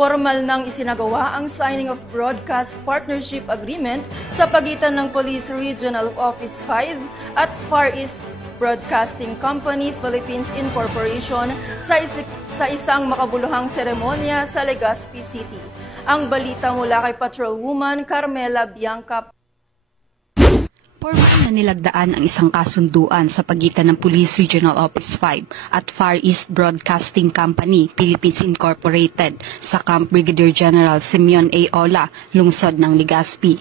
Formal nang isinagawa ang signing of Broadcast Partnership Agreement sa pagitan ng Police Regional Office 5 at Far East Broadcasting Company Philippines Incorporation sa isang makabuluhang seremonya sa Legazpi City. Ang balita mula kay Patrolwoman Carmela Bianca. Formal na nilagdaan ang isang kasunduan sa pagitan ng Police Regional Office 5 at Far East Broadcasting Company Philippines Incorporated sa Camp Brigadier General Simeon A. Ola, lungsod ng Legazpi.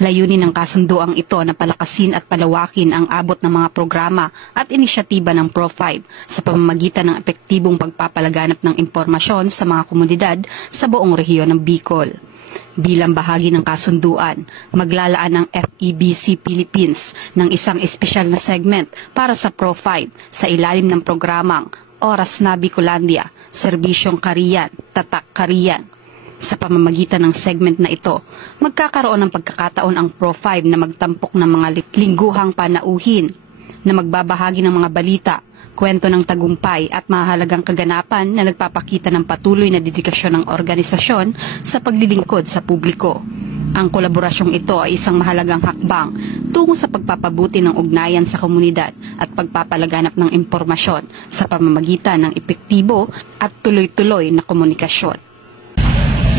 Layunin ng kasunduang ito na palakasin at palawakin ang abot ng mga programa at inisyatiba ng Pro5 sa pamamagitan ng epektibong pagpapalaganap ng impormasyon sa mga komunidad sa buong rehiyon ng Bicol. Bilang bahagi ng kasunduan, maglalaan ng FEBC Philippines ng isang espesyal na segment para sa Pro5 sa ilalim ng programang Oras na Bicolandia, Serbisyong Kariyan, Tatak Kariyan. Sa pamamagitan ng segment na ito, magkakaroon ng pagkakataon ang Pro5 na magtampok ng mga lingguhang panauhin na magbabahagi ng mga balita, kwento ng tagumpay at mahalagang kaganapan na nagpapakita ng patuloy na dedikasyon ng organisasyon sa paglilingkod sa publiko. Ang kolaborasyong ito ay isang mahalagang hakbang tungo sa pagpapabuti ng ugnayan sa komunidad at pagpapalaganap ng impormasyon sa pamamagitan ng epektibo at tuloy-tuloy na komunikasyon.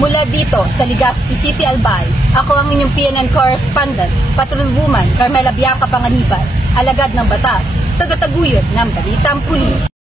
Mula dito sa Legazpi City, Albay, ako ang inyong PNN correspondent, Patrolwoman Carmela Bianca Panganiban, alagad ng batas, tagataguyod ng Balitang Pulis.